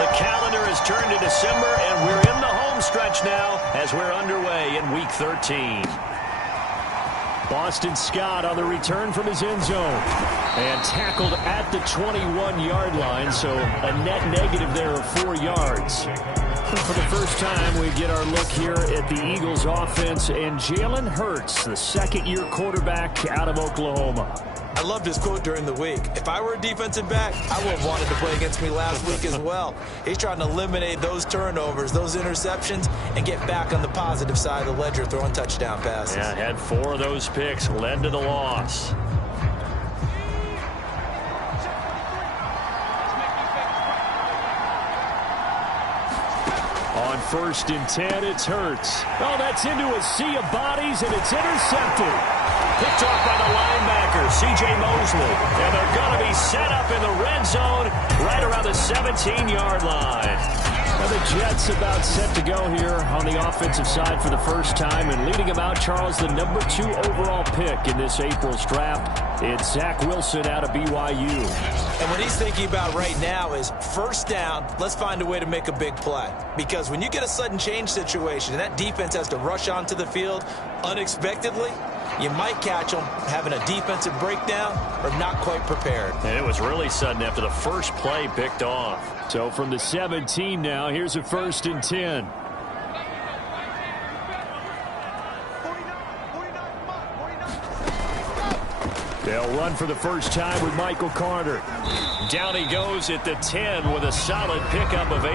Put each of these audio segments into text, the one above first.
The calendar has turned to December, and we're in the home stretch now as we're underway in Week 13. Boston Scott on the return from his end zone. And tackled at the 21-yard line, so a net negative there of 4 yards. For the first time, we get our look here at the Eagles offense and Jalen Hurts, the second-year quarterback out of Oklahoma. I loved his quote during the week. If I were a defensive back, I would have wanted to play against me last week as well. He's trying to eliminate those turnovers, those interceptions, and get back on the positive side of the ledger, throwing touchdown passes. Yeah, had 4 of those picks, led to the loss. On 1st and 10, it's Hurts. Oh, that's into a sea of bodies, and it's intercepted. Picked off by the linebacker, C.J. Mosley. And they're going to be set up in the red zone right around the 17-yard line. Now the Jets about set to go here on the offensive side for the first time. And leading them out, Charles, the number 2 overall pick in this April's draft. It's Zach Wilson out of BYU. And what he's thinking about right now is first down, let's find a way to make a big play. Because when you get a sudden change situation and that defense has to rush onto the field unexpectedly, you might catch them having a defensive breakdown or not quite prepared. And it was really sudden after the first play picked off. So from the 17 now, here's a 1st and 10. They'll run for the first time with Michael Carter. Down he goes at the 10 with a solid pickup of 8.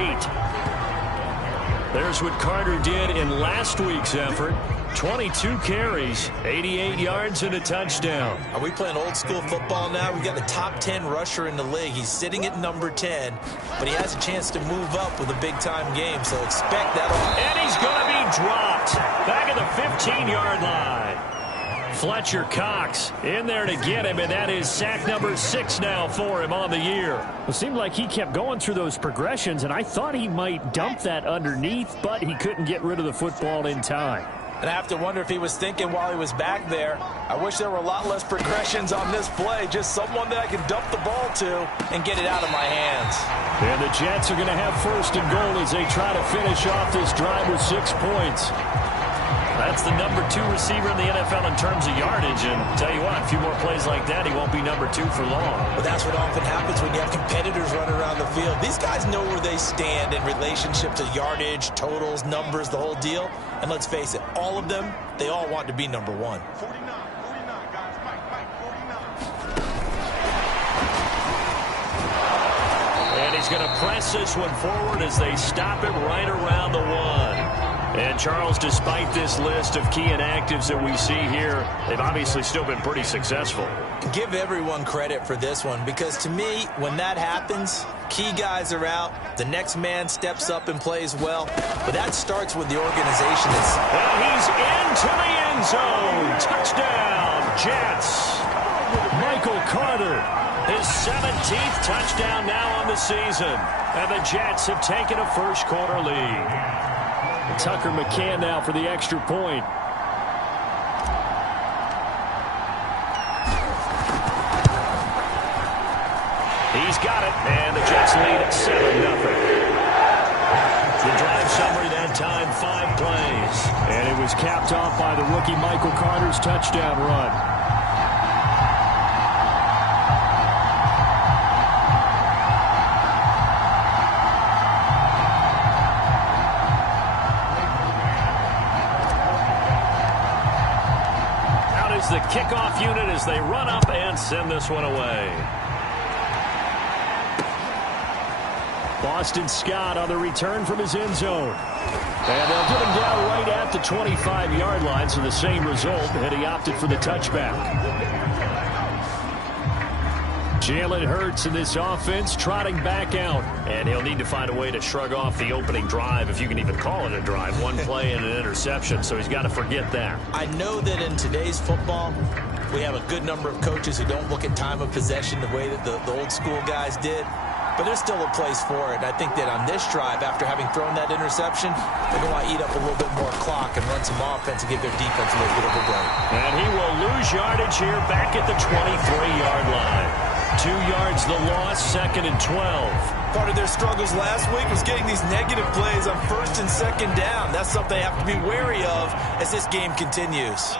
There's what Carter did in last week's effort. 22 carries, 88 yards, and a touchdown. Are we playing old school football now? We've got the top 10 rusher in the league. He's sitting at number 10, but he has a chance to move up with a big-time game, so expect that. And he's going to be dropped back at the 15-yard line. Fletcher Cox in there to get him, and that is sack number 6 now for him on the year. It seemed like he kept going through those progressions, and I thought he might dump that underneath, but he couldn't get rid of the football in time. And I have to wonder if he was thinking while he was back there, I wish there were a lot less progressions on this play, just someone that I can dump the ball to and get it out of my hands. And the Jets are going to have 1st and goal as they try to finish off this drive with 6 points. That's the number 2 receiver in the NFL in terms of yardage. And tell you what, a few more plays like that, he won't be number 2 for long. But that's what often happens when you have competitors running around the field. These guys know where they stand in relationship to yardage, totals, numbers, the whole deal. And let's face it, all of them, they all want to be number 1. 49, guys. Mike, 49. And he's going to press this one forward as they stop him right around the 1. And, Charles, despite this list of key inactives that we see here, they've obviously still been pretty successful. Give everyone credit for this one, because to me, when that happens, key guys are out, the next man steps up and plays well, but that starts with the organization. And he's into the end zone. Touchdown, Jets. Michael Carter, his 17th touchdown now on the season. And the Jets have taken a first-quarter lead. Tucker McCann now for the extra point. He's got it, and the Jets lead at 7-0. The drive summary that time, 5 plays. And it was capped off by the rookie Michael Carter's touchdown run. The kickoff unit as they run up and send this one away. Boston Scott on the return from his end zone. And they'll get him down right at the 25-yard line, so the same result, and he opted for the touchback. Jalen Hurts in this offense trotting back out. And he'll need to find a way to shrug off the opening drive, if you can even call it a drive. 1 play and an interception, so he's got to forget that. I know that in today's football, we have a good number of coaches who don't look at time of possession the way that the old school guys did. But there's still a place for it. I think that on this drive, after having thrown that interception, they're going to want to eat up a little bit more clock and run some offense and give their defense a little bit of a break. And he will lose yardage here back at the 23-yard line. 2 2 yards the loss, 2nd and 12. Part of their struggles last week was getting these negative plays on 1st and 2nd down. That's something they have to be wary of as this game continues.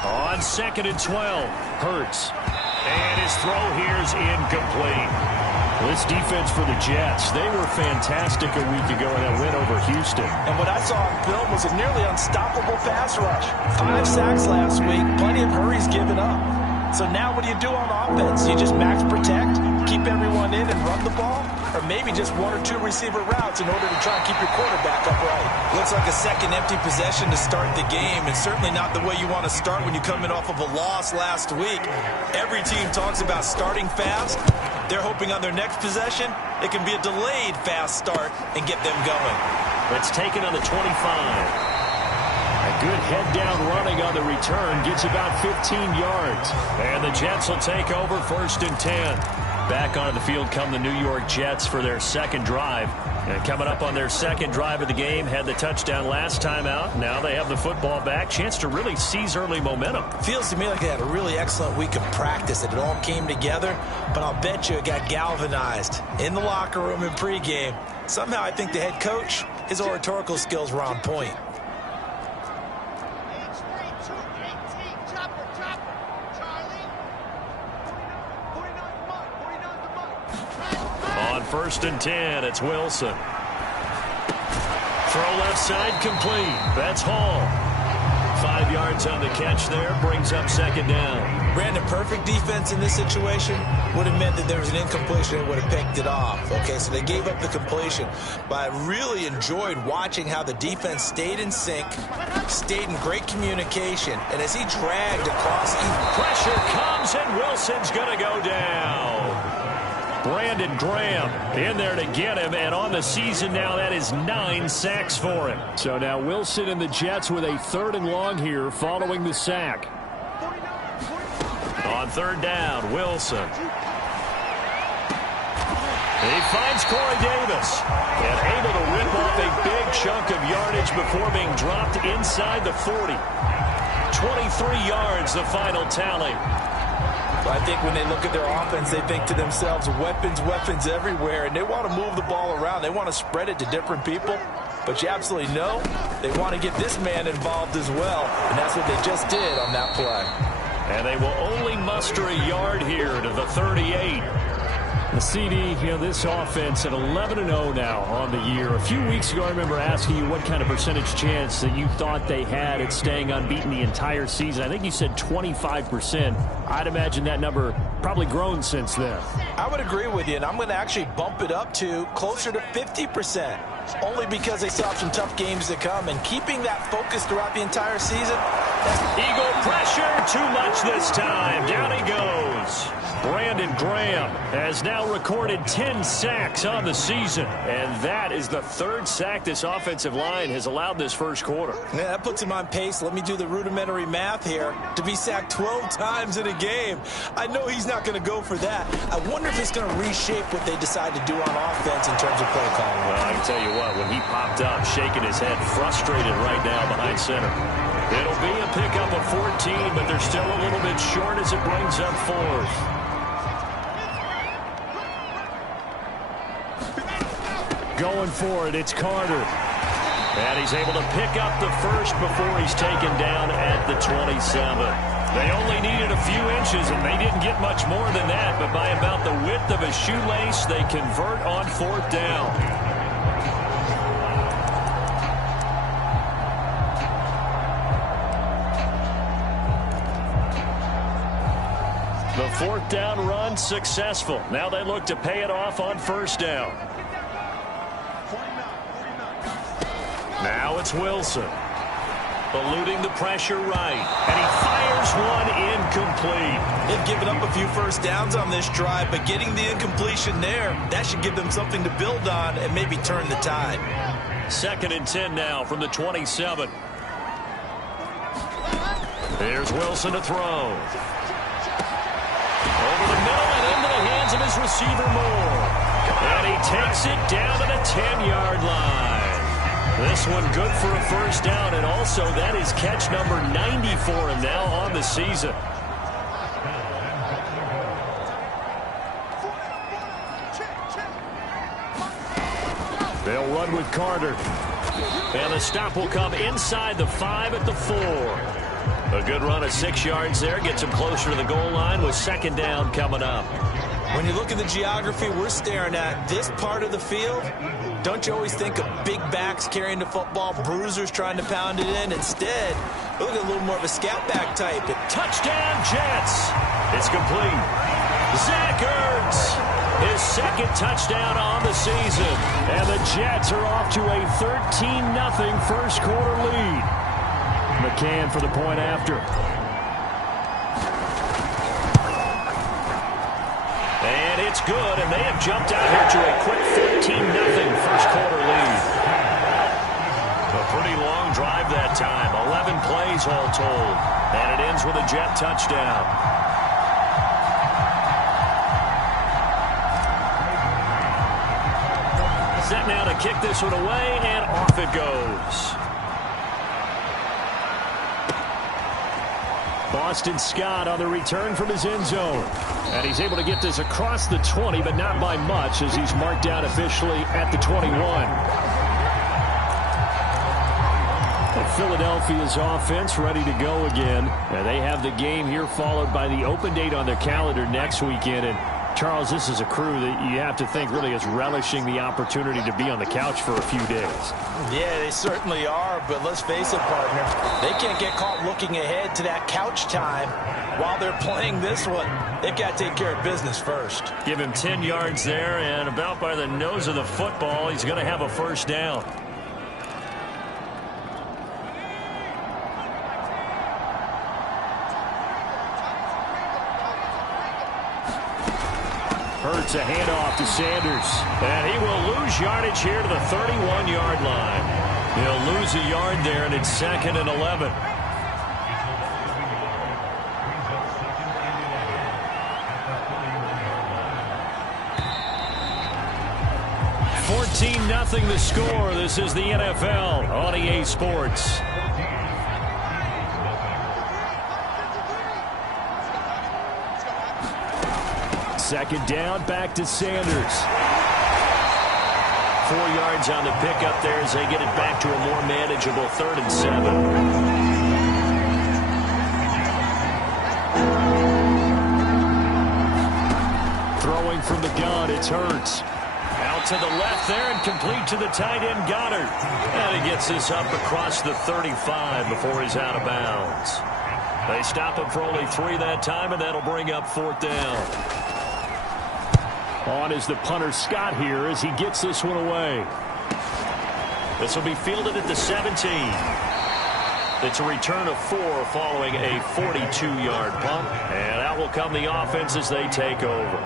On 2nd and 12, Hurts. And his throw here is incomplete. This defense for the Jets, they were fantastic a week ago in that win over Houston. And what I saw on film was a nearly unstoppable pass rush. 5 sacks last week, plenty of hurries given up. So now what do you do on offense? You just max protect, keep everyone in and run the ball? Or maybe just 1 or 2 receiver routes in order to try and keep your quarterback upright? Looks like a second empty possession to start the game, and certainly not the way you want to start when you come in off of a loss last week. Every team talks about starting fast. They're hoping on their next possession, it can be a delayed fast start and get them going. It's taken on the 25. A good head-down running on the return gets about 15 yards. And the Jets will take over 1st and 10. Back onto the field come the New York Jets for their second drive. And coming up on their second drive of the game, had the touchdown last time out. Now they have the football back. Chance to really seize early momentum. Feels to me like they had a really excellent week of practice. It all came together, but I'll bet you it got galvanized in the locker room in pregame. Somehow I think the head coach, his oratorical skills were on point. On 1st and 10, it's Wilson. Throw left side complete. That's Hall. 5 yards on the catch there, brings up 2nd down. Brandon, perfect defense in this situation would have meant that there was an incompletion and would have picked it off. Okay, so they gave up the completion. But I really enjoyed watching how the defense stayed in sync, stayed in great communication, and as he dragged across, Pressure comes, and Wilson's going to go down. Brandon Graham in there to get him, and on the season now, that is 9 sacks for him. So now Wilson and the Jets with a 3rd and long here following the sack. On 3rd down, Wilson. He finds Corey Davis and able to rip off a big chunk of yardage before being dropped inside the 40. 23 yards, the final tally. I think when they look at their offense, they think to themselves, weapons, weapons everywhere, and they want to move the ball around. They want to spread it to different people, but you absolutely know they want to get this man involved as well, and that's what they just did on that play. And they will only muster a yard here to the 38. The CD, this offense at 11-0 now on the year. A few weeks ago, I remember asking you what kind of percentage chance that you thought they had at staying unbeaten the entire season. I think you said 25%. I'd imagine that number probably grown since then. I would agree with you, and I'm going to actually bump it up to closer to 50%, only because they still have some tough games to come, and keeping that focus throughout the entire season. Eagle pressure, too much this time. Down he goes. Brandon Graham has now recorded 10 sacks on the season, and that is the 3rd sack this offensive line has allowed this first quarter. Yeah, that puts him on pace. Let me do the rudimentary math here. To be sacked 12 times in a game, I know he's not going to go for that. I wonder if it's going to reshape what they decide to do on offense in terms of play calling. Well, I can tell you what, when he popped up, shaking his head, frustrated right now behind center. It'll be a pickup of 14, but they're still a little bit short as it brings up 4th. Going for it, it's Carter. And he's able to pick up the first before he's taken down at the 27. They only needed a few inches, and they didn't get much more than that, but by about the width of a shoelace, they convert on 4th down. The 4th down run successful. Now they look to pay it off on 1st down. Now it's Wilson. Eluding the pressure right. And he fires one incomplete. They've given up a few first downs on this drive, but getting the incompletion there, that should give them something to build on and maybe turn the tide. 2nd and 10 now from the 27. Here's Wilson to throw. Over the middle and into the hands of his receiver Moore. And he takes it down to the 10-yard line. This one good for a first down, and also that is catch number 90 for him now on the season. They'll run with Carter. And the stop will come inside the 5 at the 4. A good run of 6 yards there. Gets him closer to the goal line with second down coming up. When you look at the geography we're staring at, this part of the field, don't you always think of big backs carrying the football, bruisers trying to pound it in? Instead, look at a little more of a scat back type. Touchdown, Jets. It's complete. Zach Ertz, his second touchdown on the season. And the Jets are off to a 13-0 first quarter lead. McCann for the point after. And it's good, and they have jumped out here to a quick 13-0 first quarter lead. A pretty long drive that time, 11 plays all told. And it ends with a Jet touchdown. Set now to kick this one away, and off it goes. Boston Scott on the return from his end zone. And he's able to get this across the 20, but not by much, as he's marked down officially at the 21. And Philadelphia's offense ready to go again. And they have the game here followed by the open date on their calendar next weekend. And Charles, this is a crew that you have to think really is relishing the opportunity to be on the couch for a few days. Yeah, they certainly are, but let's face it, partner. They can't get caught looking ahead to that couch time while they're playing this one. They've got to take care of business first. Give him 10 yards there, and about by the nose of the football, he's going to have a first down. Hurts a handoff to Sanders. And he will lose yardage here to the 31-yard line. He'll lose a yard there, and it's 2nd and 11. Nothing the score. This is the NFL on EA Sports. Second down, back to Sanders. 4 yards on the pickup there as they get it back to a more manageable 3rd and 7. Throwing from the gun, it's Hurts. Out to the left there and complete to the tight end, Goddard. And he gets this up across the 35 before he's out of bounds. They stop him for only 3 that time, and that'll bring up 4th down. On is the punter, Scott, here as he gets this one away. This will be fielded at the 17. It's a return of 4 following a 42-yard punt. And out will come the offense as they take over.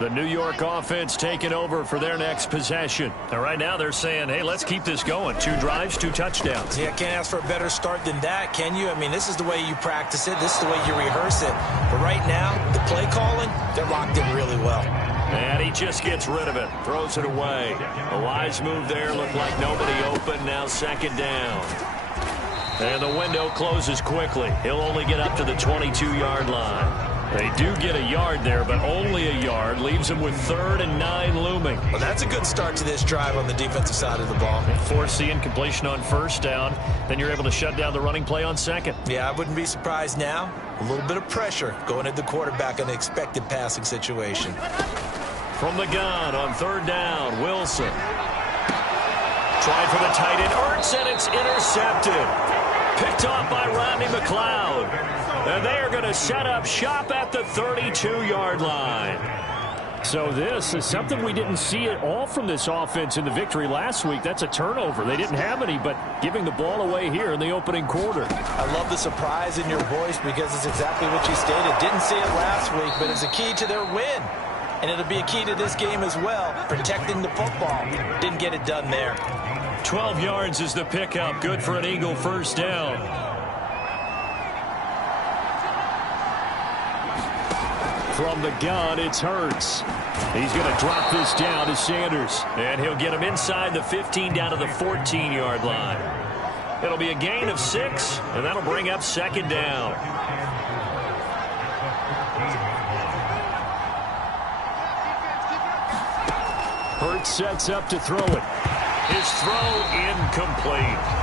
The New York offense taking over for their next possession. And right now they're saying, hey, let's keep this going. 2 drives, 2 touchdowns. Yeah, can't ask for a better start than that, can you? I mean, this is the way you practice it. This is the way you rehearse it. But right now, the play calling, they're locked in really well. And he just gets rid of it. Throws it away. A wise move there. Looked like nobody open. Now 2nd down. And the window closes quickly. He'll only get up to the 22-yard line. They do get a yard there, but only a yard. Leaves them with 3rd and 9 looming. Well, that's a good start to this drive on the defensive side of the ball. Force the incompletion on 1st down. Then you're able to shut down the running play on 2nd. Yeah, I wouldn't be surprised now. A little bit of pressure going at the quarterback in an expected passing situation. From the gun on 3rd down, Wilson. Tried for the tight end, Ertz, and it's intercepted. Picked off by Rodney McLeod. And they are going to set up shop at the 32-yard line. So this is something we didn't see at all from this offense in the victory last week. That's a turnover. They didn't have any, but giving the ball away here in the opening quarter. I love the surprise in your voice because it's exactly what you stated. Didn't see it last week, but it's a key to their win. And it'll be a key to this game as well, protecting the football. Didn't get it done there. 12 yards is the pickup. Good for an Eagle first down. From the gun, it's Hurts. He's going to drop this down to Sanders. And he'll get him inside the 15 down to the 14-yard line. It'll be a gain of 6, and that'll bring up second down. Hurts sets up to throw it. His throw incomplete.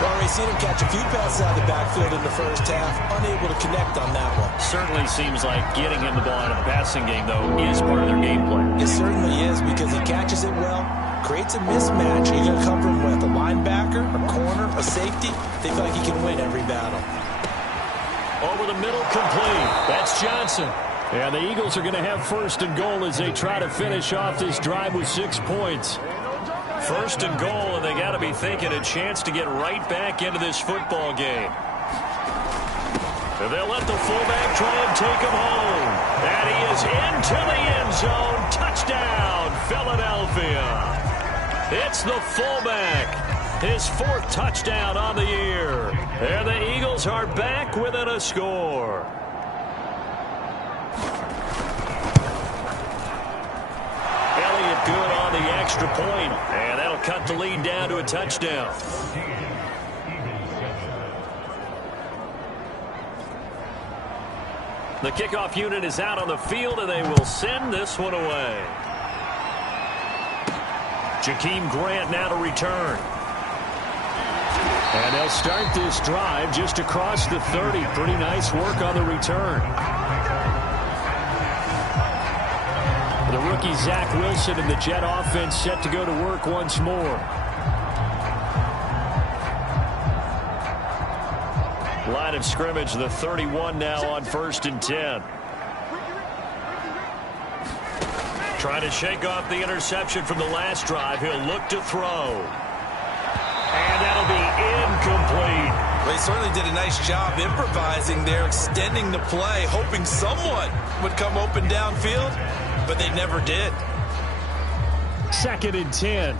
Well, we've seen him catch a few passes out of the backfield in the first half, unable to connect on that one. Certainly seems like getting him the ball out of the passing game, though, is part of their game plan. It certainly is, because he catches it well, creates a mismatch. You're going to cover him with a linebacker, a corner, a safety. They feel like he can win every battle. Over the middle, complete. That's Johnson. And the Eagles are going to have first and goal as they try to finish off this drive with 6 points. First and goal, and they got to be thinking a chance to get right back into this football game. And they'll let the fullback try and take him home. And he is into the end zone. Touchdown, Philadelphia. It's the fullback. His 4th touchdown on the year. And the Eagles are back within a score. Elliott good on the extra point, and that'll cut the lead down to a touchdown. The kickoff unit is out on the field, and they will send this one away. Jakeem Grant now to return. And they'll start this drive just across the 30. Pretty nice work on the return. The rookie Zach Wilson and the Jet offense set to go to work once more. Line of scrimmage, the 31 now on 1st and 10. Trying to shake off the interception from the last drive. He'll look to throw. And that'll be incomplete. Well, he certainly did a nice job improvising there, extending the play, hoping someone would come open downfield, but they never did. 2nd and 10.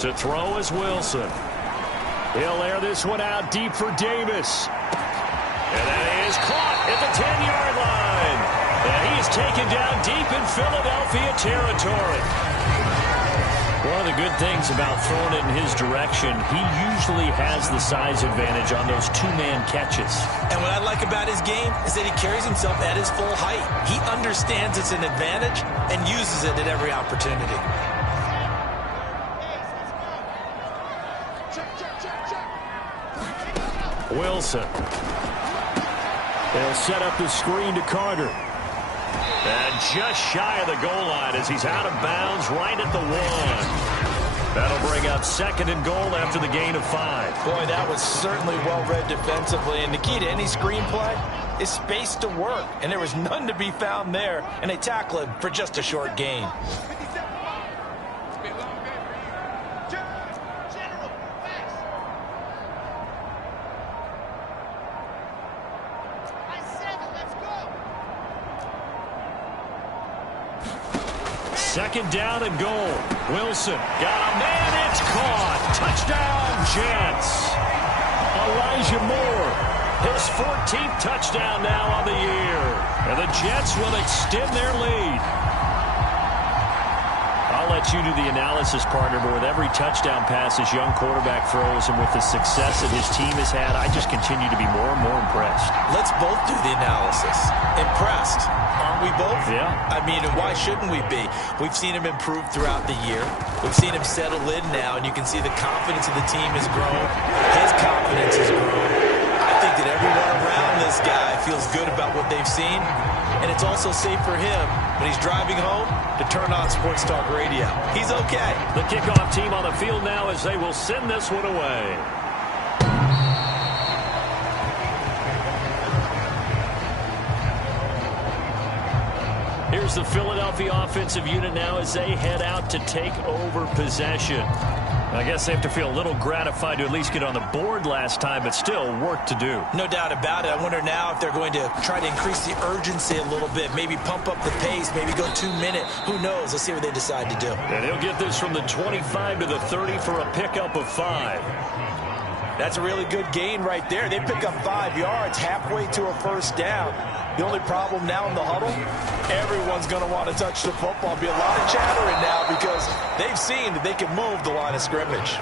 To throw is Wilson. He'll air this one out deep for Davis. And that is caught at the 10-yard line. And he is taken down deep in Philadelphia territory. One of the good things about throwing it in his direction, he usually has the size advantage on those 2-man catches. And what I like about his game is that he carries himself at his full height. He understands it's an advantage and uses it at every opportunity. Wilson. They'll set up the screen to Carter. And just shy of the goal line as he's out of bounds right at the 1. That'll bring up 2nd and goal after the gain of 5. Boy, that was certainly well-read defensively. And the key to any screenplay is space to work. And there was none to be found there. And they tackle him for just a short gain. Second down and goal. Wilson got a man. It's caught. Touchdown, Jets. Elijah Moore. His 14th touchdown now on the year. And the Jets will extend their lead. I'll let you do the analysis, partner, but with every touchdown pass his young quarterback throws and with the success that his team has had, I just continue to be more and more impressed. Let's both do the analysis. Impressed. Aren't we both? Yeah. I mean, and why shouldn't we be? We've seen him improve throughout the year. We've seen him settle in now, and you can see the confidence of the team has grown. His confidence has grown. I think that everyone around this guy feels good about what they've seen, and it's also safe for him when he's driving home to turn on Sports Talk Radio. He's okay. The kickoff team on the field now as they will send this one away. Here's the Philadelphia offensive unit now as they head out to take over possession. I guess they have to feel a little gratified to at least get on the board last time, but still work to do. No doubt about it. I wonder now if they're going to try to increase the urgency a little bit, maybe pump up the pace, maybe go 2-minute. Who knows? Let's see what they decide to do. And he'll get this from the 25 to the 30 for a pickup of 5. That's a really good gain right there. They pick up 5 yards halfway to a first down. The only problem now in the huddle, everyone's going to want to touch the football. Be a lot of chattering now because they've seen that they can move the line of scrimmage.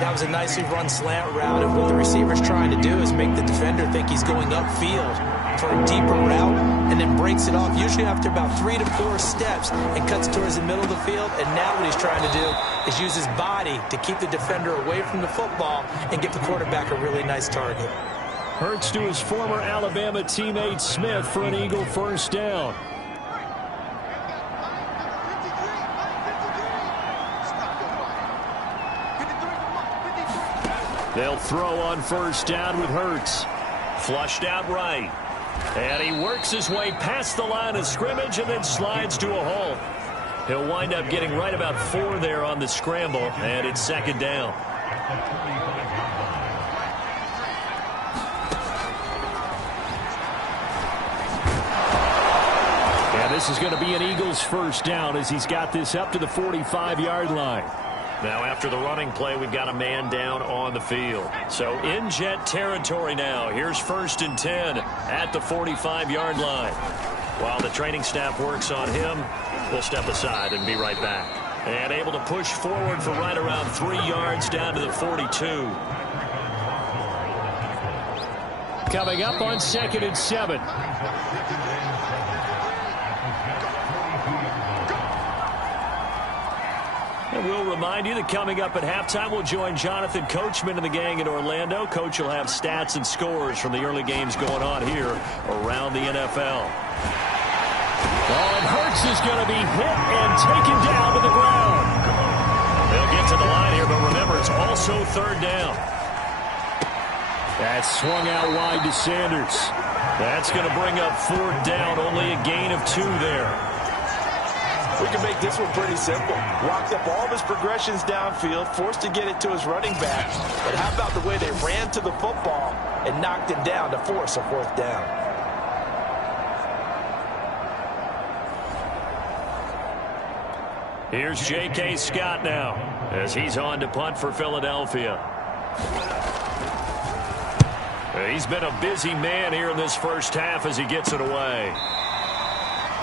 That was a nicely run slant route, and what the receiver's trying to do is make the defender think he's going upfield for a deeper route and then breaks it off, usually after about 3 to 4 steps, and cuts towards the middle of the field. And now what he's trying to do is use his body to keep the defender away from the football and give the quarterback a really nice target. Hurts to his former Alabama teammate Smith for an Eagle first down. They'll throw on first down with Hurts. Flushed out right. And he works his way past the line of scrimmage and then slides to a halt. He'll wind up getting right about 4 there on the scramble, and it's second down. And this is going to be an Eagles first down as he's got this up to the 45-yard line. Now, after the running play, we've got a man down on the field. So in Jet territory now. Here's 1st and 10 at the 45-yard line. While the training staff works on him, we'll step aside and be right back. And able to push forward for right around 3 yards down to the 42. Coming up on 2nd and 7. And we'll remind you that coming up at halftime, we'll join Jonathan Coachman and the gang in Orlando. Coach will have stats and scores from the early games going on here around the NFL. Oh, and Hurts is going to be hit and taken down to the ground. They'll get to the line here, but remember, it's also 3rd down. That's swung out wide to Sanders. That's going to bring up 4th down, only a gain of 2 there. We can make this one pretty simple. Walked up all of his progressions downfield, forced to get it to his running back. But how about the way they ran to the football and knocked it down to force a 4th down? Here's J.K. Scott now as he's on to punt for Philadelphia. He's been a busy man here in this first half as he gets it away.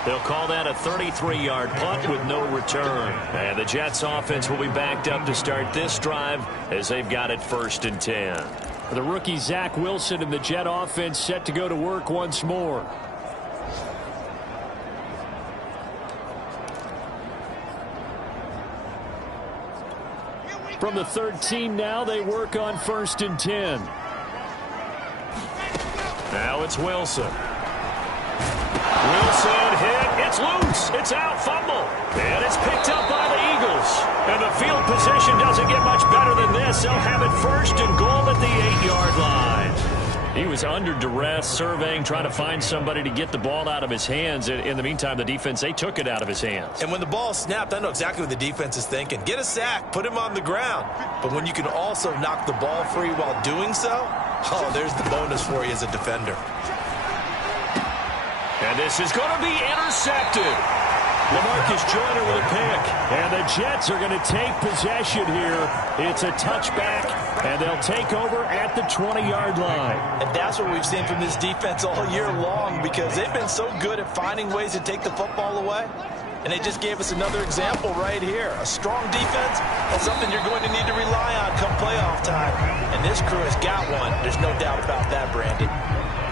They'll call that a 33-yard punt with no return. And the Jets offense will be backed up to start this drive as they've got it 1st and 10. The rookie Zach Wilson and the Jet offense set to go to work once more. From the 13 now, they work on 1st and 10. Now it's Wilson. Wilson hit. It's loose. It's out. Fumble. And it's picked up by the Eagles. And the field position doesn't get much better than this. They'll have it 1st and goal at the 8-yard line. He was under duress, surveying, trying to find somebody to get the ball out of his hands. In the meantime, the defense, they took it out of his hands. And when the ball snapped, I know exactly what the defense is thinking. Get a sack. Put him on the ground. But when you can also knock the ball free while doing so, oh, there's the bonus for you as a defender. And this is going to be intercepted. LaMarcus Joyner with a pick. And the Jets are going to take possession here. It's a touchback, and they'll take over at the 20-yard line. And that's what we've seen from this defense all year long, because they've been so good at finding ways to take the football away. And they just gave us another example right here. A strong defense, that's something you're going to need to rely on come playoff time. And this crew has got one. There's no doubt about that, Brandon.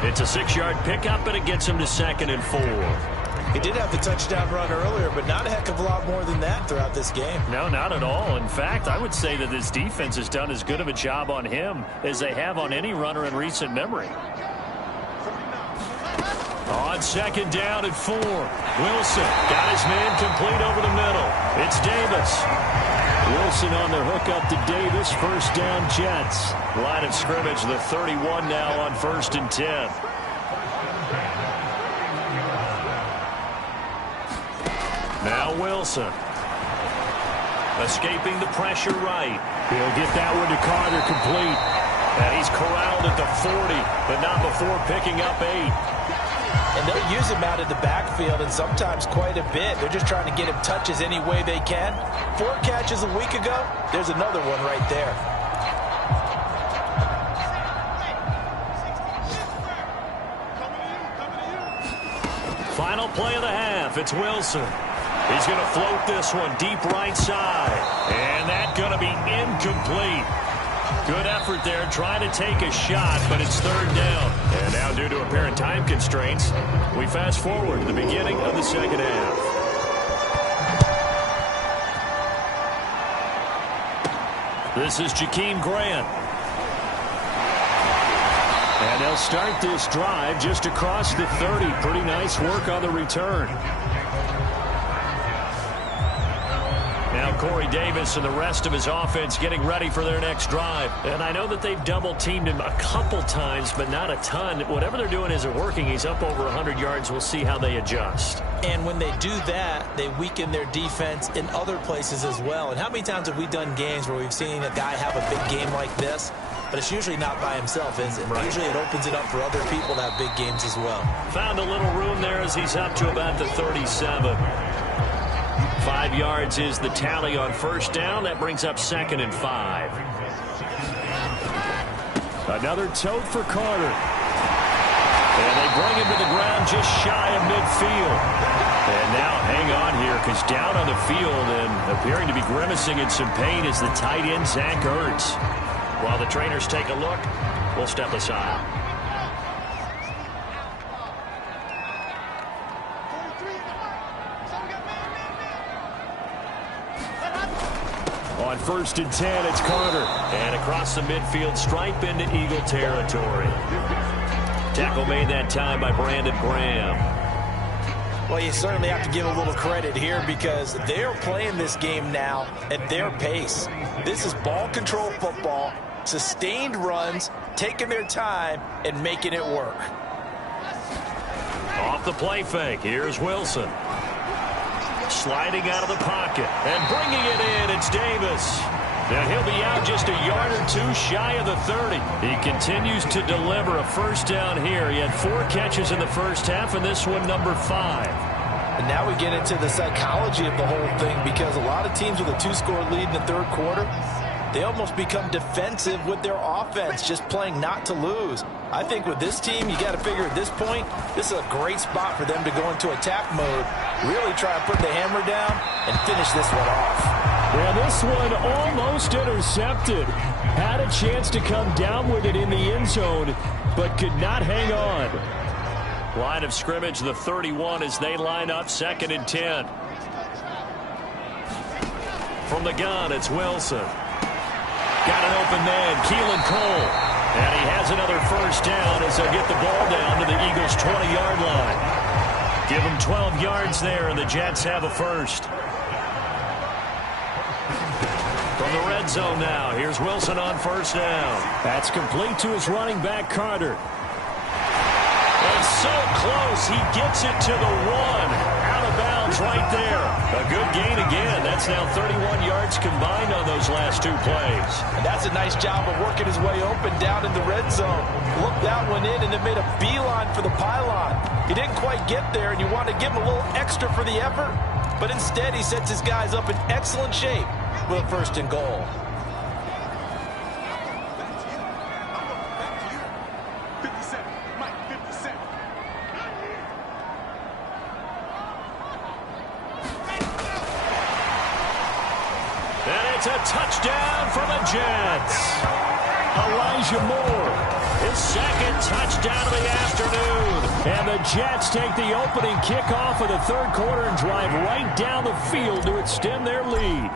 It's a 6-yard pickup, and it gets him to 2nd and 4. He did have the touchdown run earlier, but not a heck of a lot more than that throughout this game. No, not at all. In fact, I would say that this defense has done as good of a job on him as they have on any runner in recent memory. On 2nd down at 4. Wilson got his man complete over the middle. It's Davis. Wilson on the hook up to Davis. 1st down Jets. Line of scrimmage, the 31 now on 1st and 10. Now Wilson. Escaping the pressure right. He'll get that one to Carter complete. And he's corralled at the 40, but not before picking up 8. And they'll use him out of the backfield, and sometimes quite a bit. They're just trying to get him touches any way they can. 4 catches a week ago. There's another one right there. play of the half. It's Wilson. He's going to float this one deep right side. And that's going to be incomplete. Good effort there trying to take a shot, but it's third down. And now due to apparent time constraints, we fast forward to the beginning of the second half. This is Jakeem Grant. And they'll start this drive just across the 30. Pretty nice work on the return. Now Corey Davis and the rest of his offense getting ready for their next drive. And I know that they've double-teamed him a couple times, but not a ton. Whatever they're doing isn't working. He's up over 100 yards. We'll see how they adjust. And when they do that, they weaken their defense in other places as well. And how many times have we done games where we've seen a guy have a big game like this? But it's usually not by himself, is it? Right. Usually it opens it up for other people to have big games as well. Found a little room there as he's up to about the 37. 5 yards is the tally on first down. That brings up 2nd and 5. Another tote for Carter. And they bring him to the ground just shy of midfield. And now hang on here because down on the field and appearing to be grimacing in some pain is the tight end, Zach Ertz. While the trainers take a look, we'll step aside. On 1st and 10, it's Carter. And across the midfield stripe into Eagle territory. Tackle made that time by Brandon Graham. Well, you certainly have to give a little credit here because they're playing this game now at their pace. This is ball control football, sustained runs, taking their time, and making it work. Off the play fake, here's Wilson. Sliding out of the pocket and bringing it in, it's Davis. And he'll be out just a yard or two shy of the 30. He continues to deliver a first down here. He had 4 catches in the first half, and this one number 5. And now we get into the psychology of the whole thing because a lot of teams with a 2-score lead in the third quarter, they almost become defensive with their offense, just playing not to lose. I think with this team, you got to figure at this point, this is a great spot for them to go into attack mode, really try to put the hammer down and finish this one off. Well, this one almost intercepted. Had a chance to come down with it in the end zone, but could not hang on. Line of scrimmage, the 31 as they line up 2nd and 10. From the gun, it's Wilson. Got an open man, Keelan Cole. And he has another first down as they'll get the ball down to the Eagles' 20-yard line. Give them 12 yards there, and the Jets have a first. From the red zone now, here's Wilson on first down. That's complete to his running back, Carter. And so close, he gets it to the 1. Out of bounds right there. A good gain again. That's now 31 yards combined on those last 2 plays. And that's a nice job of working his way open down in the red zone. Looked that one in and then made a beeline for the pylon. He didn't quite get there, and you want to give him a little extra for the effort. But instead, he sets his guys up in excellent shape with a 1st and goal. It's a touchdown for the Jets. Elijah Moore, his 2nd touchdown of the afternoon. And the Jets take the opening kickoff of the third quarter and drive right down the field to extend their lead.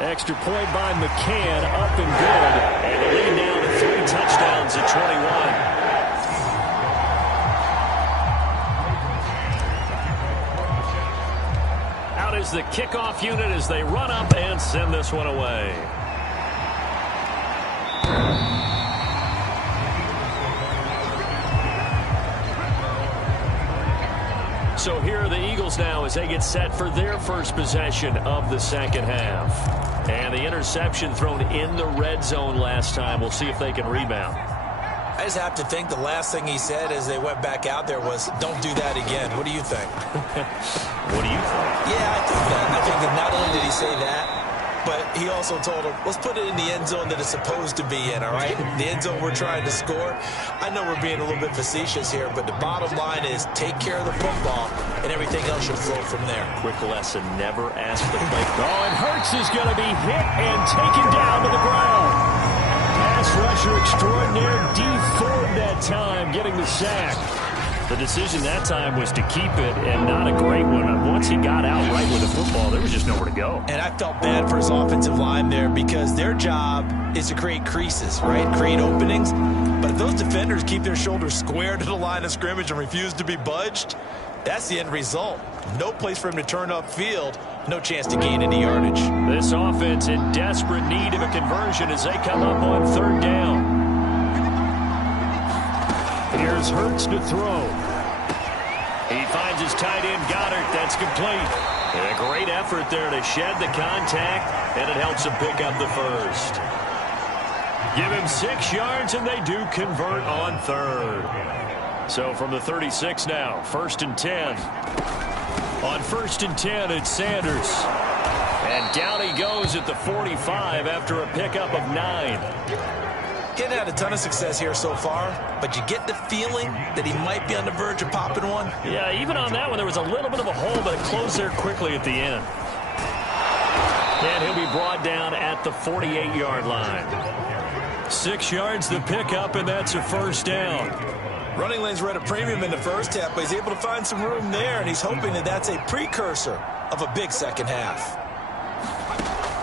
Extra point by McCann, up and good. And the lead now to 3 touchdowns at 21. Is the kickoff unit as they run up and send this one away. So here are the Eagles now as they get set for their first possession of the second half. And the interception thrown in the red zone last time. We'll see if they can rebound. I just have to think the last thing he said as they went back out there was, don't do that again. What do you think? What do you think? Yeah, I think that. I think that not only did he say that, but he also told him, let's put it in the end zone that it's supposed to be in, all right? The end zone we're trying to score. I know we're being a little bit facetious here, but the bottom line is take care of the football, and everything else should flow from there. Quick lesson, never ask the play. Oh, and Hurts is going to be hit and taken down to the ground. Pass rusher extraordinaire, D Ford that time, getting the sack. The decision that time was to keep it, and not a great one. Once he got out right with the football, there was just nowhere to go. And I felt bad for his offensive line there because their job is to create creases, right? Create openings. But if those defenders keep their shoulders square to the line of scrimmage and refuse to be budged, that's the end result. No place for him to turn upfield. No chance to gain any yardage. This offense in desperate need of a conversion as they come up on third down. Here's Hurts to throw. He finds his tight end, Goddard. That's complete. And a great effort there to shed the contact, and it helps him pick up the first. Give him 6 yards, and they do convert on third. So from the 36 now, 1st and 10. On 1st and 10, it's Sanders. And down he goes at the 45 after a pickup of 9. Getting had a ton of success here so far, but you get the feeling that he might be on the verge of popping one. Yeah, even on that one, there was a little bit of a hole, but it closed there quickly at the end. And he'll be brought down at the 48-yard line. 6 yards the pickup, and that's a first down. Running lanes were at a premium in the first half, but he's able to find some room there, and he's hoping that that's a precursor of a big second half.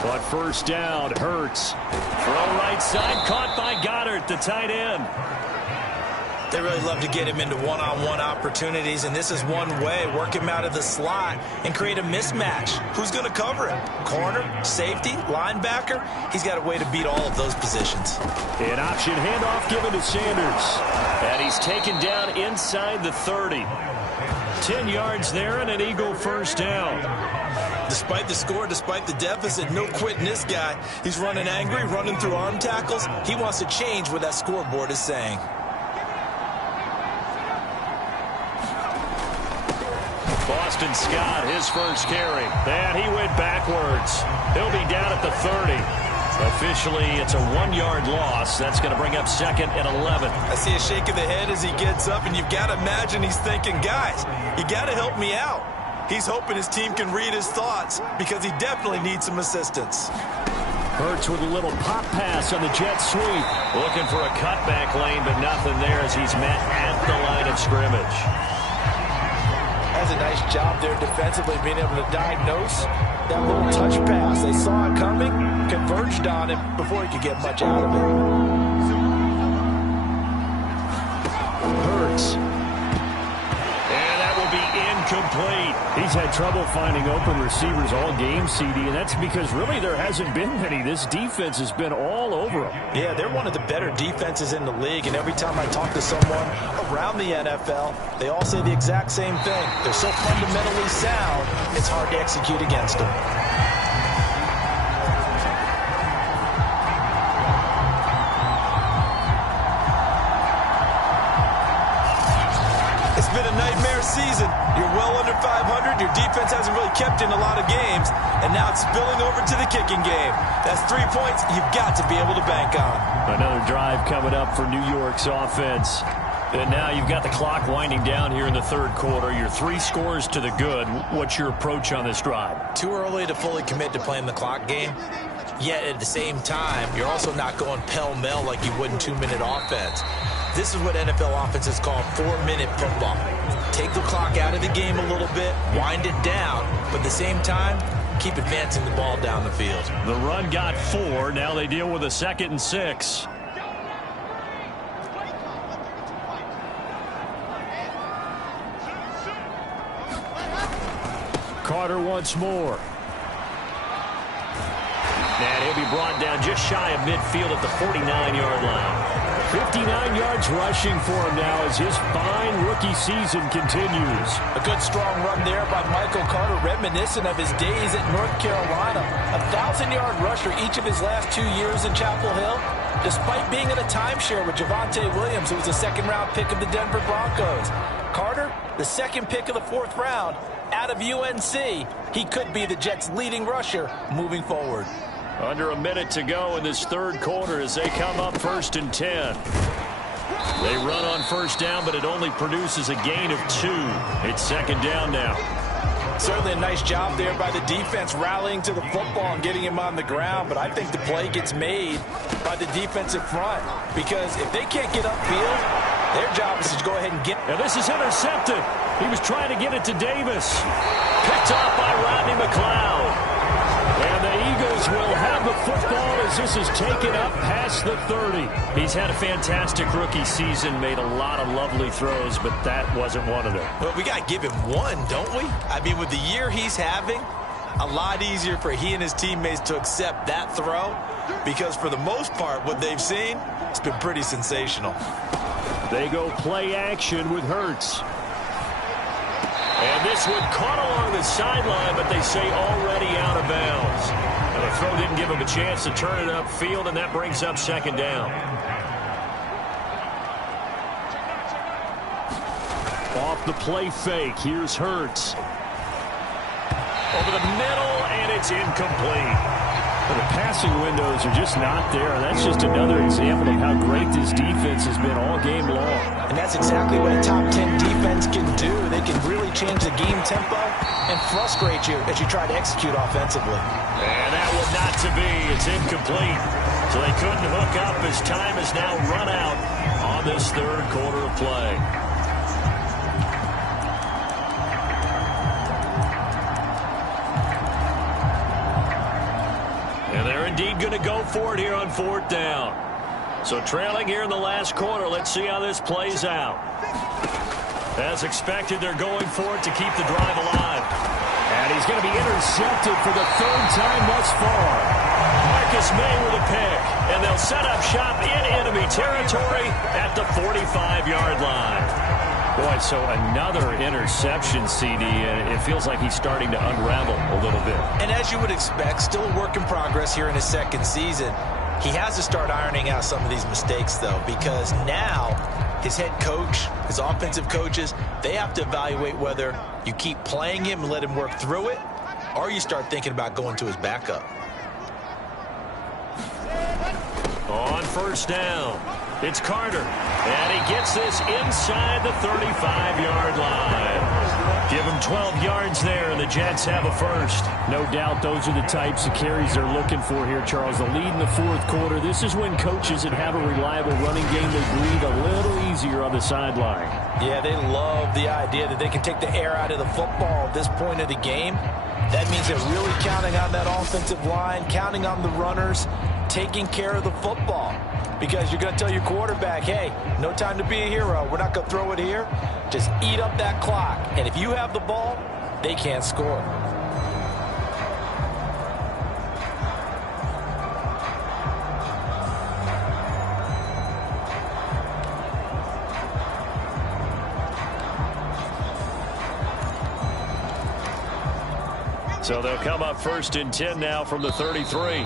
But first down, Hurts. Throw right side, caught by Goddard, the tight end. They really love to get him into one-on-one opportunities, and this is one way. Work him out of the slot and create a mismatch. Who's going to cover him? Corner, safety, linebacker? He's got a way to beat all of those positions. An option handoff given to Sanders. And he's taken down inside the 30. 10 yards there and an Eagle first down. Despite the score, despite the deficit, no quitting this guy. He's running angry, running through arm tackles. He wants to change what that scoreboard is saying. Boston Scott, his first carry. And he went backwards. He'll be down at the 30. Officially, it's a 1-yard loss. That's going to bring up 2nd and 11. I see a shake of the head as he gets up, and you've got to imagine he's thinking, guys, you got to help me out. He's hoping his team can read his thoughts because he definitely needs some assistance. Hurts with a little pop pass on the jet sweep. Looking for a cutback lane, but nothing there as he's met at the line of scrimmage. Has a nice job there defensively, being able to diagnose that little touch pass. They saw it coming, converged on him before he could get much out of it. Hurts. And that will be incomplete. He's had trouble finding open receivers all game, CD, and that's because really there hasn't been many. This defense has been all over them. Yeah, they're one of the better defenses in the league, and every time I talk to someone around the NFL, they all say the exact same thing. They're so fundamentally sound, it's hard to execute against them. It's been a nightmare season. You're well under 500. Your defense hasn't really kept in a lot of games, and now it's spilling over to the kicking game. That's 3 points you've got to be able to bank on. Another drive coming up for New York's offense. And now you've got the clock winding down here in the third quarter. You're 3 scores to the good. What's your approach on this drive? Too early to fully commit to playing the clock game. Yet at the same time, you're also not going pell-mell like you would in 2-minute offense. This is what NFL offenses call 4-minute football. Take the clock out of the game a little bit, wind it down, but at the same time, keep advancing the ball down the field. The run got 4. Now they deal with a 2nd and 6. Carter once more. And he'll be brought down just shy of midfield at the 49-yard line. 59 yards rushing for him now as his fine rookie season continues. A good strong run there by Michael Carter, reminiscent of his days at North Carolina. A 1,000-yard rusher each of his last 2 years in Chapel Hill, despite being in a timeshare with Javonte Williams, who was a second-round pick of the Denver Broncos. Carter, the second pick of the 4th round out of UNC. He could be the Jets' leading rusher moving forward. Under a minute to go in this third quarter as they come up 1st and 10. They run on first down, but it only produces a gain of 2. It's 2nd down now. Certainly a nice job there by the defense rallying to the football and getting him on the ground, but I think the play gets made by the defensive front because if they can't get upfield, their job is to go ahead and get. Now this is intercepted. He was trying to get it to Davis. Picked off by Rodney McLeod. And the Eagles will have the football as this is taken up past the 30. He's had a fantastic rookie season, made a lot of lovely throws, but that wasn't one of them. Well, we got to give him one, don't we? I mean, with the year he's having, a lot easier for he and his teammates to accept that throw because for the most part, what they've seen, it's been pretty sensational. They go play action with Hurts. And this one caught along the sideline, but they say already out of bounds. And the throw didn't give him a chance to turn it upfield, and that brings up 2nd down. Off the play fake, here's Hurts. Over the middle, and it's incomplete. Well, the passing windows are just not there. That's just another example of how great this defense has been all game long. And that's exactly what a top 10 defense can do. They can really change the game tempo and frustrate you as you try to execute offensively. And that was not to be. It's incomplete. So they couldn't hook up as time is now run out on this third quarter of play. And they're indeed going to go for it here on 4th down. So trailing here in the last quarter, let's see how this plays out. As expected, they're going for it to keep the drive alive. And he's going to be intercepted for the 3rd time thus far. Marcus May with a pick. And they'll set up shop in enemy territory at the 45-yard line. Boy, so another interception, CD. It feels like he's starting to unravel a little bit. And as you would expect, still a work in progress here in his 2nd season. He has to start ironing out some of these mistakes, though, because now his head coach, his offensive coaches, they have to evaluate whether you keep playing him and let him work through it, or you start thinking about going to his backup. On 1st down, it's Carter, and he gets this inside the 35-yard line. Give him 12 yards there, and the Jets have a first. No doubt those are the types of carries they're looking for here, Charles. The lead in the 4th quarter. This is when coaches that have a reliable running game, they breathe a little easier on the sideline. Yeah, they love the idea that they can take the air out of the football at this point of the game. That means they're really counting on that offensive line, counting on the runners, taking care of the football. Because you're going to tell your quarterback, hey, no time to be a hero. We're not going to throw it here. Just eat up that clock. And if you have the ball, they can't score. So they'll come up 1st and 10 now from the 33.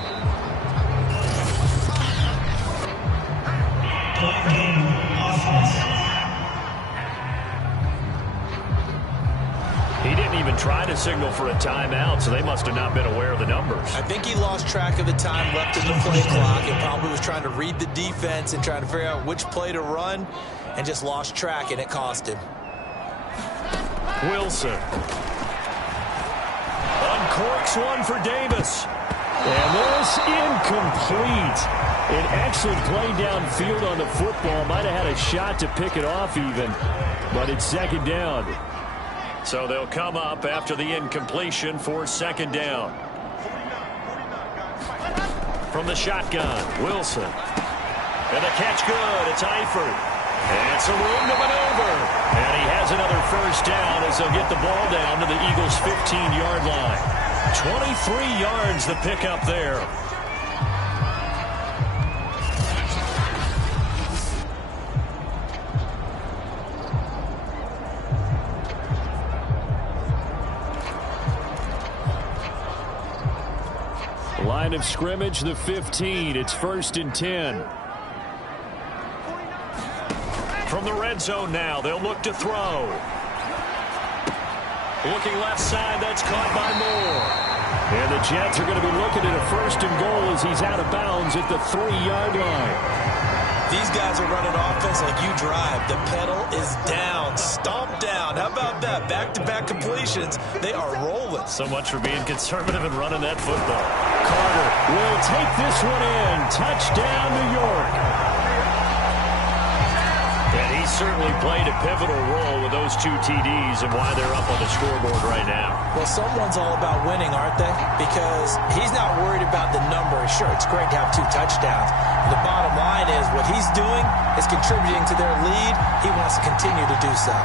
He didn't even try to signal for a timeout, so they must have not been aware of the numbers. I think he lost track of the time left in the play clock and probably was trying to read the defense and trying to figure out which play to run and just lost track, and it cost him. Wilson. Uncorks one for Davis. And this incomplete. It actually played downfield on the football. Might have had a shot to pick it off even, but it's 2nd down. So they'll come up after the incompletion for 2nd down. From the shotgun, Wilson. And the catch good. It's Eifert. And some room to maneuver. And he has another first down as they'll get the ball down to the Eagles' 15-yard line. 23 yards the pickup there. Line of scrimmage, the 15. It's 1st and 10. From the red zone now, they'll look to throw. Looking left side, that's caught by Moore. And the Jets are going to be looking at a 1st and goal as he's out of bounds at the 3-yard line. These guys are running offense like you drive. The pedal is down, stomped down. How about that? Back-to-back completions. They are rolling. So much for being conservative and running that football. Carter will take this one in. Touchdown, New York. And he certainly played a pivotal role with those 2 TDs and why they're up on the scoreboard right now. Well, someone's all about winning, aren't they? Because he's not worried about the number. Sure, it's great to have 2 touchdowns. The bottom line is what he's doing is contributing to their lead. He wants to continue to do so.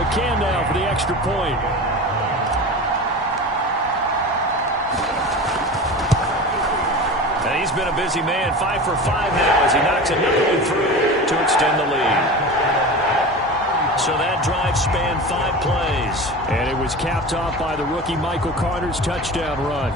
McCann now for the extra point. And he's been a busy man, 5 for 5 now as he knocks another one through to extend the lead. So that drive spanned 5 plays. And it was capped off by the rookie Michael Carter's touchdown run.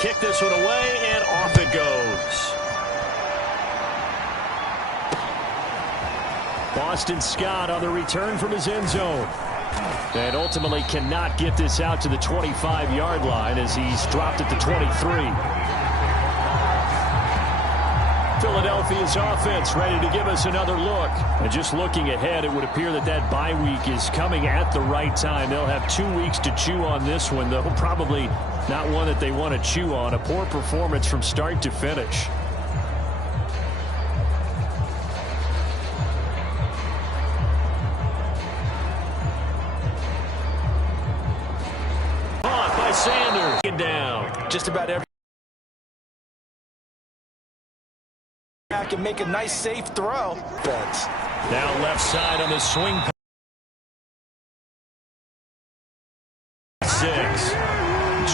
kick this one away, and off it goes. Boston Scott on the return from his end zone. And ultimately cannot get this out to the 25-yard line as he's dropped at the 23. Philadelphia's offense ready to give us another look. And just looking ahead, it would appear that that bye week is coming at the right time. They'll have 2 weeks to chew on this one, though probably not one that they want to chew on. A poor performance from start to finish. Caught by Sanders. Down. Just about every can make a nice safe throw. Now left side on the swing. 6.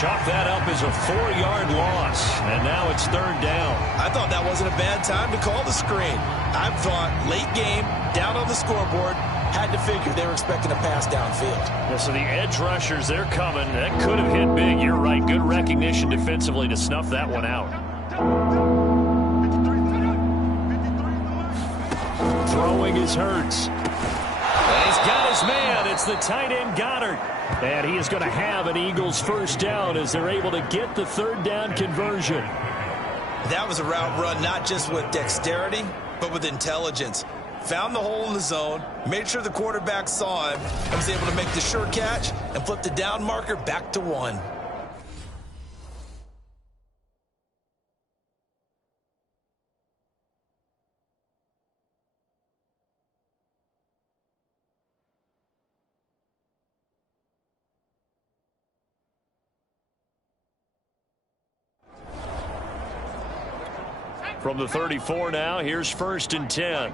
Chalk that up as a 4-yard loss. And now it's 3rd down. I thought that wasn't a bad time to call the screen. I thought late game, down on the scoreboard, had to figure they were expecting a pass downfield. Yeah, so the edge rushers, they're coming. That could have hit big. You're right. Good recognition defensively to snuff that one out. Throwing is Hurts. And he's got his man. It's the tight end Goddard. And he is going to have an Eagles first down as they're able to get the 3rd down conversion. That was a route run not just with dexterity, but with intelligence. Found the hole in the zone, made sure the quarterback saw him, and was able to make the sure catch and flip the down marker back to 1. From the 34 now, here's 1st and 10.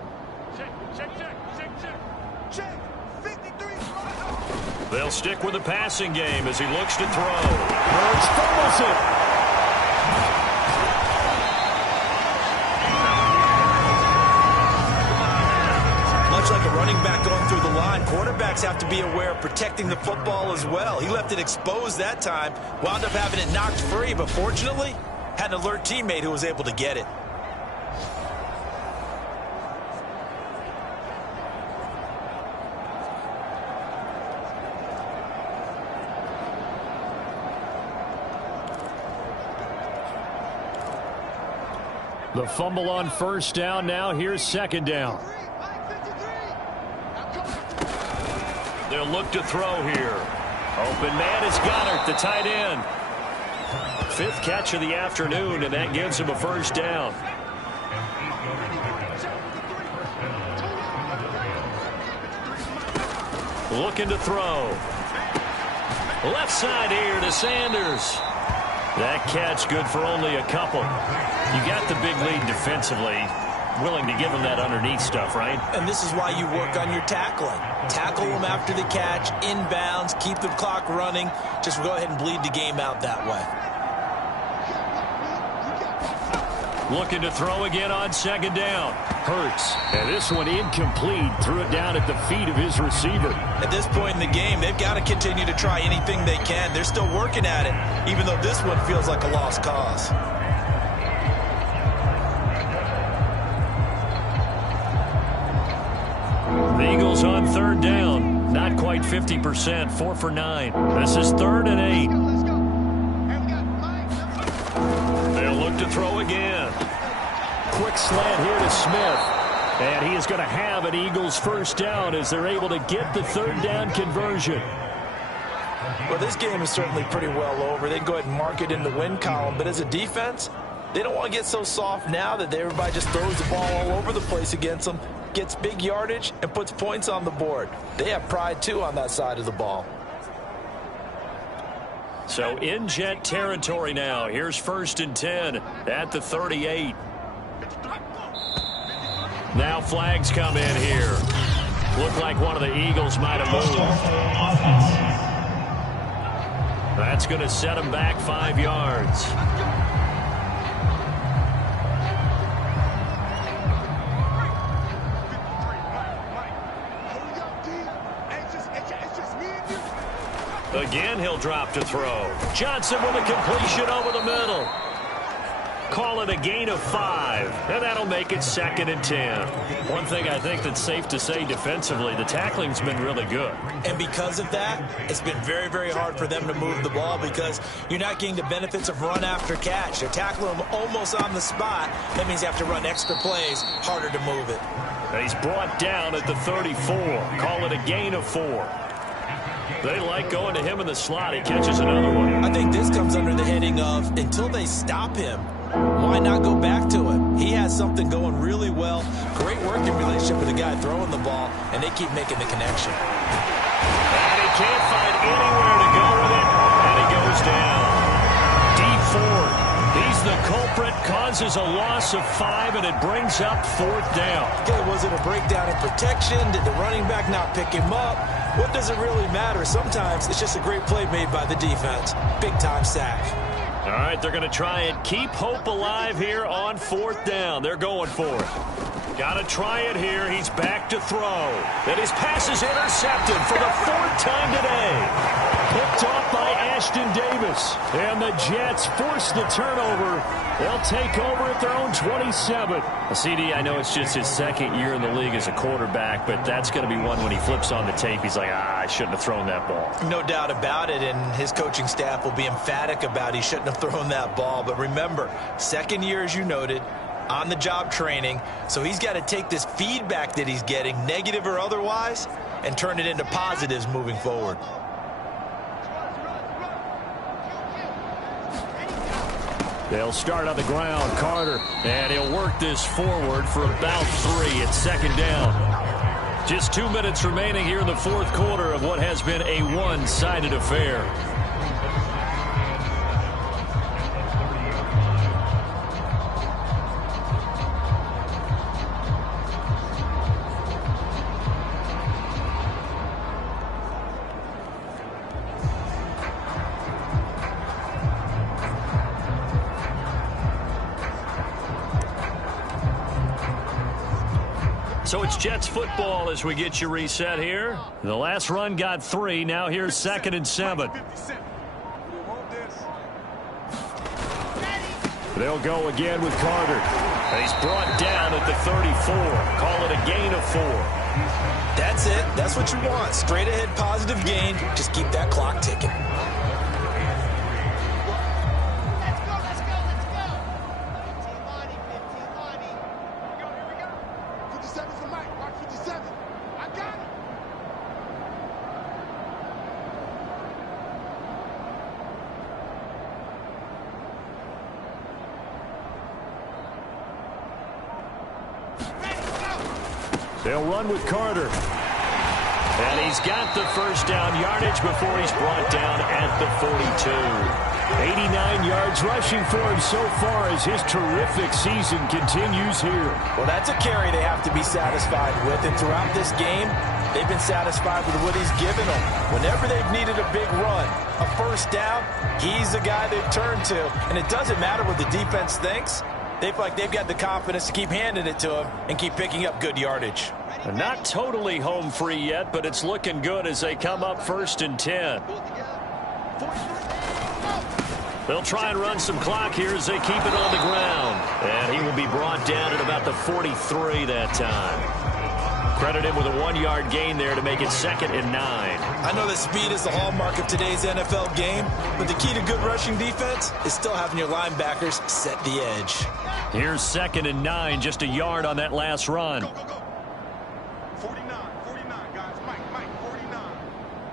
They'll stick with the passing game as he looks to throw. Hurts fumbles it. Much like a running back going through the line, quarterbacks have to be aware of protecting the football as well. He left it exposed that time, wound up having it knocked free, but fortunately, had an alert teammate who was able to get it. The fumble on 1st down. Now here's 2nd down. They'll look to throw here. Open man is Goddard, the tight end. 5th catch of the afternoon, and that gives him a 1st down. Looking to throw. Left side here to Sanders. That catch good for only a couple. You got the big lead defensively. Willing to give him that underneath stuff, right? And this is why you work on your tackling. Tackle them after the catch, inbounds, keep the clock running. Just go ahead and bleed the game out that way. Looking to throw again on 2nd down. Hurts. And this one incomplete. Threw it down at the feet of his receiver. At this point in the game, they've got to continue to try anything they can. They're still working at it, even though this one feels like a lost cause. The Eagles on 3rd down. Not quite 50%. 4 for 9. This is 3rd and 8. They'll look to throw again. Quick slant here to Smith. And he is going to have an Eagles first down as they're able to get the 3rd down conversion. Well, this game is certainly pretty well over. They can go ahead and mark it in the win column. But as a defense, they don't want to get so soft now that everybody just throws the ball all over the place against them, gets big yardage, and puts points on the board. They have pride, too, on that side of the ball. So in Jet territory now. Here's 1st and 10 at the 38. Now flags come in here. Looked like one of the Eagles might have moved. That's going to set them back 5 yards. Again, he'll drop to throw. Johnson with a completion over the middle. Call it a gain of 5, and that'll make it 2nd and 10. One thing I think that's safe to say defensively, the tackling's been really good. And because of that, it's been very, very hard for them to move the ball because you're not getting the benefits of run after catch. They're tackling them almost on the spot. That means you have to run extra plays, harder to move it. He's brought down at the 34. Call it a gain of 4. They like going to him in the slot. He catches another one. I think this comes under the heading of until they stop him, why not go back to him? He has something going really well. Great working relationship with the guy throwing the ball, and they keep making the connection. And he can't find anywhere to go with it, and he goes down. Dee Ford, he's the culprit, causes a loss of 5, and it brings up 4th down. Okay, was it a breakdown in protection? Did the running back not pick him up? What does it really matter? Sometimes it's just a great play made by the defense. Big-time sack. All right, they're going to try and keep hope alive here on 4th down. They're going for it. Got to try it here. He's back to throw. And his pass is intercepted for the 4th time today. Picked off by Ashton Davis. And the Jets force the turnover. They'll take over at their own 27. CD, I know it's just his 2nd year in the league as a quarterback, but that's going to be one when he flips on the tape. He's like, I shouldn't have thrown that ball. No doubt about it, and his coaching staff will be emphatic about he shouldn't have thrown that ball. But remember, 2nd year, as you noted, on-the-job training, so he's got to take this feedback that he's getting, negative or otherwise, and turn it into positives moving forward. They'll start on the ground. Carter, and he'll work this forward for about 3 at 2nd down. Just 2 minutes remaining here in the 4th quarter of what has been a one-sided affair. So it's Jets football as we get you reset here. The last run got 3. Now here's 2nd and 7. They'll go again with Carter. He's brought down at the 34. Call it a gain of 4. That's it. That's what you want. Straight ahead positive gain. Just keep that clock ticking. They'll run with Carter. And he's got the 1st down yardage before he's brought down at the 42. 89 yards rushing for him so far as his terrific season continues here. Well, that's a carry they have to be satisfied with. And throughout this game, they've been satisfied with what he's given them. Whenever they've needed a big run, a 1st down, he's the guy they've turned to. And it doesn't matter what the defense thinks. They feel like they've got the confidence to keep handing it to him and keep picking up good yardage. Not totally home free yet, but it's looking good as they come up 1st and 10. They'll try and run some clock here as they keep it on the ground. And he will be brought down at about the 43 that time. Credit him with a 1-yard gain there to make it 2nd and 9. I know that speed is the hallmark of today's NFL game, but the key to good rushing defense is still having your linebackers set the edge. Here's 2nd and 9, just a yard on that last run. Go, go, go. 49, guys. Mike, 49.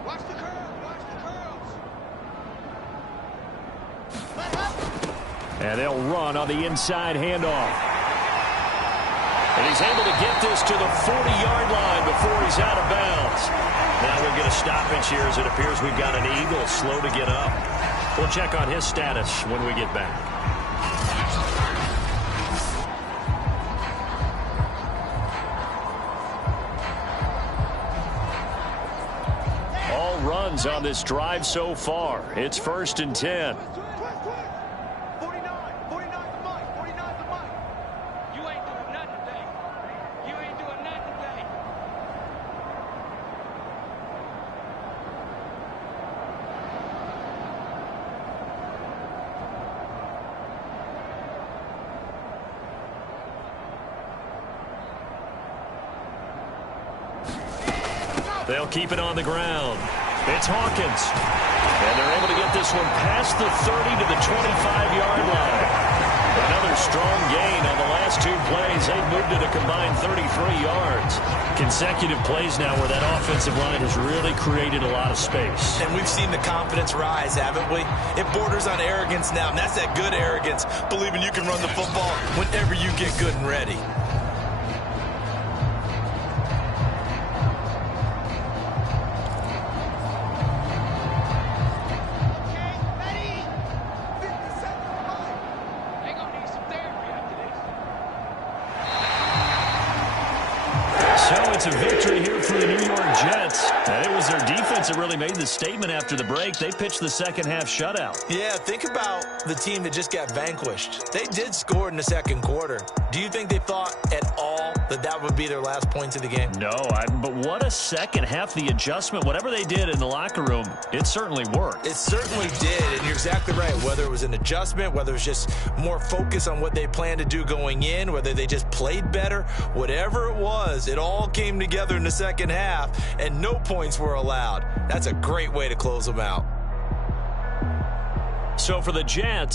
Watch the curls. And they'll run on the inside handoff. And he's able to get this to the 40-yard line before he's out of bounds. Now we'll get a stoppage here as it appears we've got an Eagle slow to get up. We'll check on his status when we get back. All runs on this drive so far. It's 1st and 10. They'll keep it on the ground. It's Hawkins. And they're able to get this one past the 30 to the 25-yard line. Another strong gain on the last two plays. They've moved it a combined 33 yards. Consecutive plays now where that offensive line has really created a lot of space. And we've seen the confidence rise, haven't we? It borders on arrogance now, and that's that good arrogance, believing you can run the football whenever you get good and ready. It's a victory here for the New York Jets. And it was their defense that really made the statement after the break. They pitched the second-half shutout. Yeah, think about the team that just got vanquished. They did score in the second quarter. Do you think they thought at all that that would be their last points of the game? No, but what a second half. The adjustment, whatever they did in the locker room, it certainly worked. It certainly did, and you're exactly right. Whether it was an adjustment, whether it was just more focus on what they planned to do going in, whether they just played better, whatever it was, it all came together in the second half, and no points were allowed. That's a great way to close them out. So for the Jets,